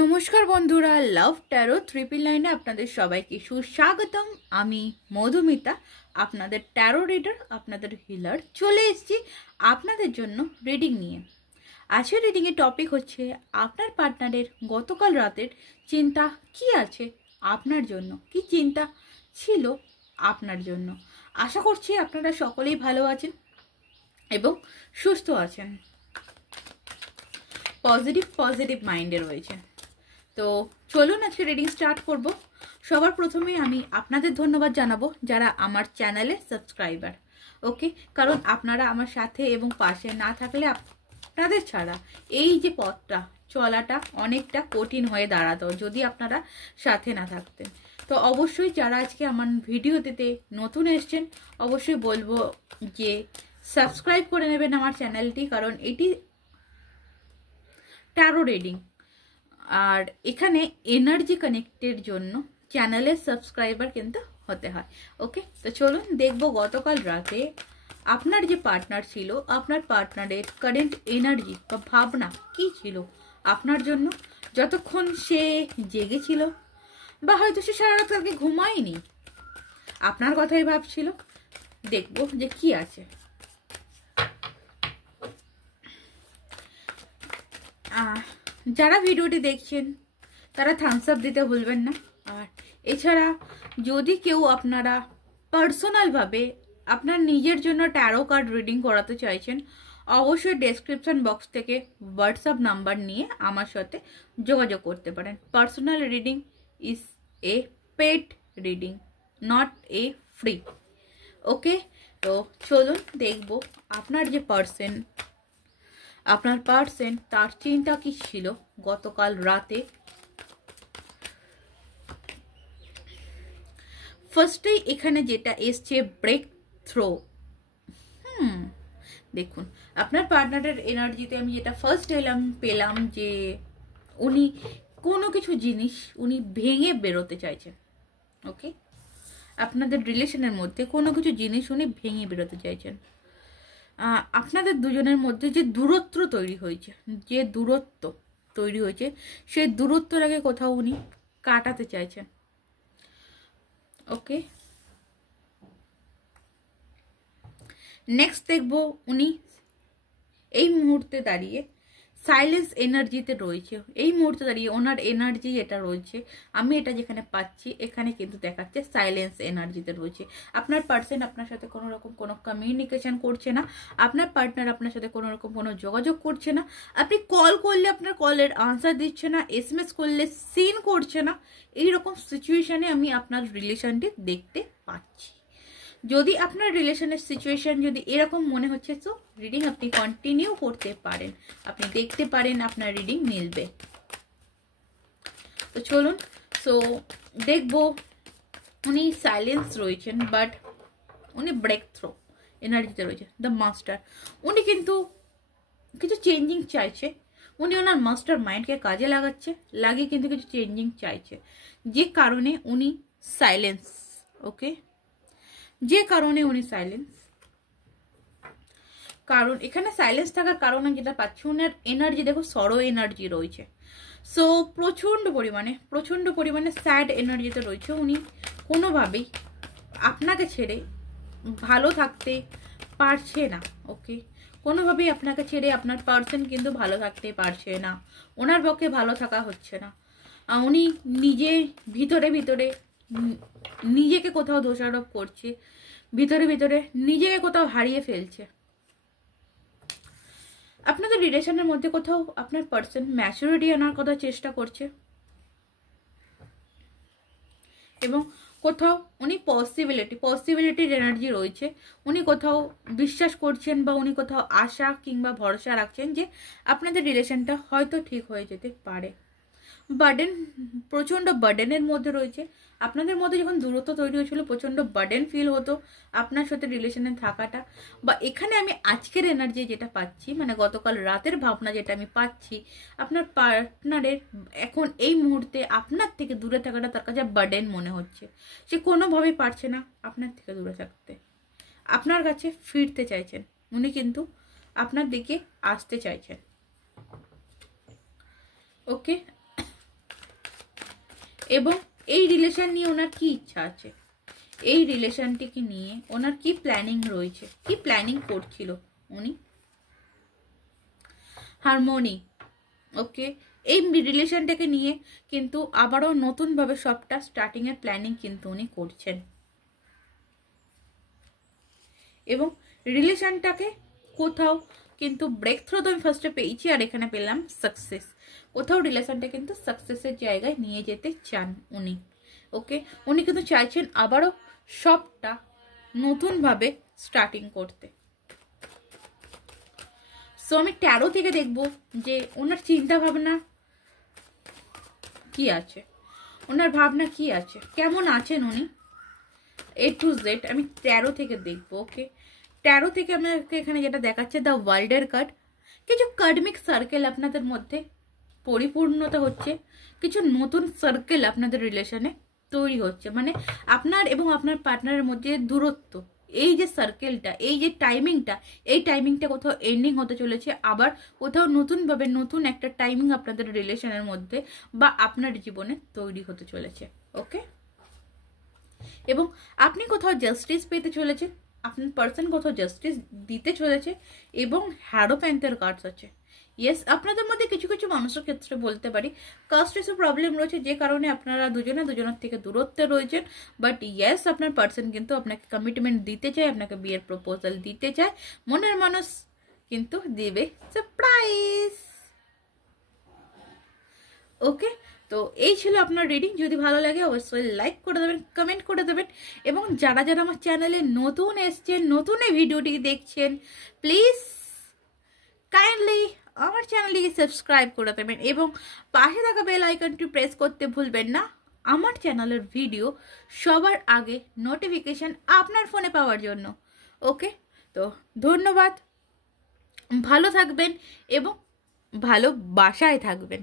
নমস্কার বন্ধুরা, লাভ ট্যারো 999 আপনাদের সবাইকে সুস্বাগতম। আমি মধুমিতা, আপনাদের ট্যারো রিডার, আপনাদের হিলার। চলে এসেছি আপনাদের জন্য রিডিং নিয়ে। আজকের রিডিংয়ের টপিক হচ্ছে আপনার পার্টনারের গতকাল রাতের চিন্তা কি আছে আপনার জন্য, কি চিন্তা ছিল আপনার জন্য। আশা করছি আপনারা সকলেই ভালো আছেন এবং সুস্থ আছেন, পজিটিভ মাইন্ডে রয়েছে। তো চলুন আজকে রিডিং স্টার্ট করব। সবার প্রথমেই আমি আপনাদের ধন্যবাদ জানাবো যারা আমার চ্যানেলে সাবস্ক্রাইবার। ওকে, কারণ আপনারা আমার সাথে এবং পাশে না থাকলে আপনাদের ছাড়া এই যে পথটা চলাটা অনেকটা কঠিন হয়ে দাঁড়াতো যদি আপনারা সাথে না থাকতেন। তো অবশ্যই যারা আজকে আমার ভিডিওতে নতুন এসছেন অবশ্যই বলবো যে সাবস্ক্রাইব করে নেবেন আমার চ্যানেলটি, কারণ এটি ট্যারো রিডিং আর এখানে এনার্জি কানেক্টের জন্য চ্যানেলের সাবস্ক্রাইবার কিন্তু হতে হয়। ওকে, তো চলুন দেখবো গতকাল রাতে আপনার যে পার্টনার ছিল, আপনার পার্টনারের কারেন্ট এনার্জি বা ভাবনা কি ছিল আপনার জন্য, যতক্ষণ সে জেগেছিল বা হয়তো সে সারা রাত কালকে ঘুমায়নি, আপনার কথাই ভাবছিল। দেখবো যে কি আছে। যারা ভিডিওটি দেখছেন তারা থামস আপ দিতে ভুলবেন না। আর এছাড়া যদি কেউ আপনারা পার্সোনালভাবে আপনার নিজের জন্য ট্যারো কার্ড রিডিং করাতে চাইছেন, অবশ্যই ডেসক্রিপশন বক্স থেকে হোয়াটসঅ্যাপ নাম্বার নিয়ে আমার সাথে যোগাযোগ করতে পারেন। Personal reading is a paid reading, not a free. Okay, তো চলুন দেখবো আপনার যে আপনার পার্সন তার চিন্তা কি ছিল গতকাল রাতে। ফার্স্টেই এখানে যেটা এসছে ব্রেক থ্রো। দেখুন আপনার পার্টনারের এনার্জিতে আমি যেটা ফার্স্ট পেলাম যে উনি কোনো কিছু জিনিস উনি ভেঙে বেরোতে চাইছেন। ওকে, আপনাদের রিলেশনের মধ্যে কোনো কিছু জিনিস উনি ভেঙে বেরোতে চাইছেন। আপনাদের দুজনের মধ্যে যে দূরত্ব তৈরি হয়েছে, সেই দূরত্বের আগে কোথাও উনি কাটাতে চাইছেন। ওকে, নেক্সট দেখবো উনি এই মুহূর্তে দাঁড়িয়ে সাইলেন্স এনার্জিতে রয়েছে। এই মুহূর্তে দাঁড়িয়ে ওনার এনার্জি যেটা রয়েছে, আমি এটা যেখানে পাচ্ছি এখানে কিন্তু দেখাচ্ছে সাইলেন্স এনার্জিতে রয়েছে। আপনার পার্সন আপনার সাথে কোনো রকম কোনো কমিউনিকেশন করছে না, আপনার পার্টনার আপনার সাথে কোনো রকম কোনো যোগাযোগ করছে না, আপনি কল করলে আপনার কলের আনসার দিচ্ছে না, এসএমএস করলে সিন করছে না। এইরকম সিচুয়েশনে আমি আপনার রিলেশনটি দেখতে পাচ্ছি। যদি আপনার রিলেশনের সিচুয়েশন যদি এরকম মনে হচ্ছে তো রিডিং আপনি কন্টিনিউ করতে পারেন, আপনি দেখতে পারেন আপনার রিডিং মিলবে। তো চলুন, সো দেখবো উনি সাইলেন্স রয়েছেন বাট উনি ব্রেক থ্রো এনার্জিতে রয়েছে। দ্য মাস্টার, উনি কিন্তু কিছু চেঞ্জিং চাইছে, উনি ওনার মাস্টার মাইন্ডকে কাজে লাগিয়ে কিন্তু কিছু চেঞ্জিং চাইছে, যে কারণে উনি সাইলেন্স। ওকে, যে কারণে উনি সাইলেন্স, কারণ এখানে সাইলেন্স থাকার কারণে যেটা পাচ্ছি ওনার এনার্জি দেখো সরো এনার্জি রয়েছে। সো প্রচন্ড পরিমাণে স্যাড এনার্জিতে রয়েছে। উনি কোনোভাবেই আপনাকে ছেড়ে ভালো থাকতে পারছে না। ওকে, কোনোভাবেই আপনাকে ছেড়ে আপনার পার্সন কিন্তু ভালো থাকতে পারছে না, ওনার পক্ষে ভালো থাকা হচ্ছে না। উনি ভিতরে নিজেকে কোথাও দোষারোপ করছে, ভিতরে নিজেকে কোথাও হারিয়ে ফেলছে। আপনাদের রিলেশনের মধ্যে কোথাও আপনার পার্সন ম্যাচুরিটি আনার কথা চেষ্টা করছে এবং কোথাও উনি পসিবিলিটির এনার্জি রয়েছে। উনি কোথাও বিশ্বাস করছেন বা উনি কোথাও আশা কিংবা ভরসা রাখছেন যে আপনাদের রিলেশনটা হয়তো ঠিক হয়ে যেতে পারে। প্রচন্ড বার্ডেনের মধ্যে রয়েছে। আপনাদের মধ্যে যখন দূরত্ব তৈরি হয়েছিল প্রচন্ড বার্ডেন ফিল হতো আপনার সাথে রিলেশনে থাকাটা। বা এখানে আমি আজকের এনার্জি যেটা পাচ্ছি, মানে গতকাল রাতের ভাবনা যেটা আমি পাচ্ছি, আপনার পার্টনারের এখন এই মুহূর্তে আপনার থেকে দূরে থাকাটা তার কাছে বার্ডেন মনে হচ্ছে। সে কোনোভাবেই পারছে না আপনার থেকে দূরে থাকতে, আপনার কাছে ফিরতে চাইছেন, উনি কিন্তু আপনার দিকে আসতে চাইছেন। ওকে, এবং এই রিলেশন নিয়ে ওনার কি ইচ্ছা আছে, এই রিলেশনটিকে নিয়ে ওনার কি প্ল্যানিং রয়েছে, কি প্ল্যানিং করছিল উনি। হারমোনি, ওকে, এই রিলেশনটাকে নিয়ে কিন্তু আবারও নতুনভাবে সবটা স্টার্টিং এর প্ল্যানিং কিন্তু উনি করছেন। এবং রিলেশনটাকে কোথাও কিন্তু ব্রেক থ্রু তো আমি ফার্স্টে পেয়েছি, আর এখানে পেলাম সাকসেস। কোথাও রিলেশনটা কিন্তু সাকসেসের জায়গায় নিয়ে যেতে চান উনি। ওকে, উনি কিন্তু চাইছেন আবারও সবটা নতুনভাবে স্টার্টিং করতে। সো আমি 13 থেকে দেখবো যে ওনার চিন্তা ভাবনা কি আছে, ওনার ভাবনা কি আছে, কেমন আছেন উনি A to Z। আমি 13 থেকে দেখবো। ওকে, 13 থেকে আমাকে এখানে যেটা দেখাচ্ছে দ্য ওয়ার্ল্ডের কার্ড, কিছু কার্মিক সার্কেল আপনাদের মধ্যে পরিপূর্ণতা হচ্ছে, কিছু নতুন সার্কেল আপনাদের রিলেশনে তৈরি হচ্ছে। মানে আপনার এবং আপনার পার্টনারের মধ্যে দূরত্ব, এই যে সার্কেলটা, এই যে টাইমিংটা, এই টাইমিংটা কোথাও এন্ডিং হতে চলেছে, আবার কোথাও নতুনভাবে নতুন একটা টাইমিং আপনাদের রিলেশনের মধ্যে বা আপনার জীবনে তৈরি হতে চলেছে। ওকে, এবং আপনি কোথাও জাস্টিস পেতে চলেছেন, আপনার পার্সন কোথাও জাস্টিস দিতে চলেছে। এবং হ্যারোপ্যান্থের কার্ডস আছে। ইয়েস, আপনাদের মধ্যে কিছু কিছু মানুষের ক্ষেত্রে বলতে পারি কাস্ট ইস্যু প্রবলেম রয়েছে, যে কারণে আপনারা দুজনের থেকে দূরত্বে রয়েছেন। বাট ইয়েস, আপনার পার্সন কিন্তু আপনাকে কমিটমেন্ট দিতে চায়, আপনাকে বিয়ের প্রপোজাল দিতে চায়, মনের মানুষ কিন্তু দেবে সারপ্রাইজ। ওকে, তো এই ছিল আপনার রিডিং। যদি ভালো লাগে অবশ্যই লাইক করে দেবেন, কমেন্ট করে দেবেন, এবং যারা যারা আমার চ্যানেলে নতুন এসছেন, নতুন এই ভিডিওটি দেখছেন, প্লিজ কাইন্ডলি আমার চ্যানেলটিকে সাবস্ক্রাইব করে দেবেন এবং পাশে থাকা বেল আইকনটি প্রেস করতে ভুলবেন না আমার চ্যানেলের ভিডিও সবার আগে নোটিফিকেশন আপনার ফোনে পাওয়ার জন্য। ওকে, তো ধন্যবাদ, ভালো থাকবেন এবং ভালোবাসায় থাকবেন।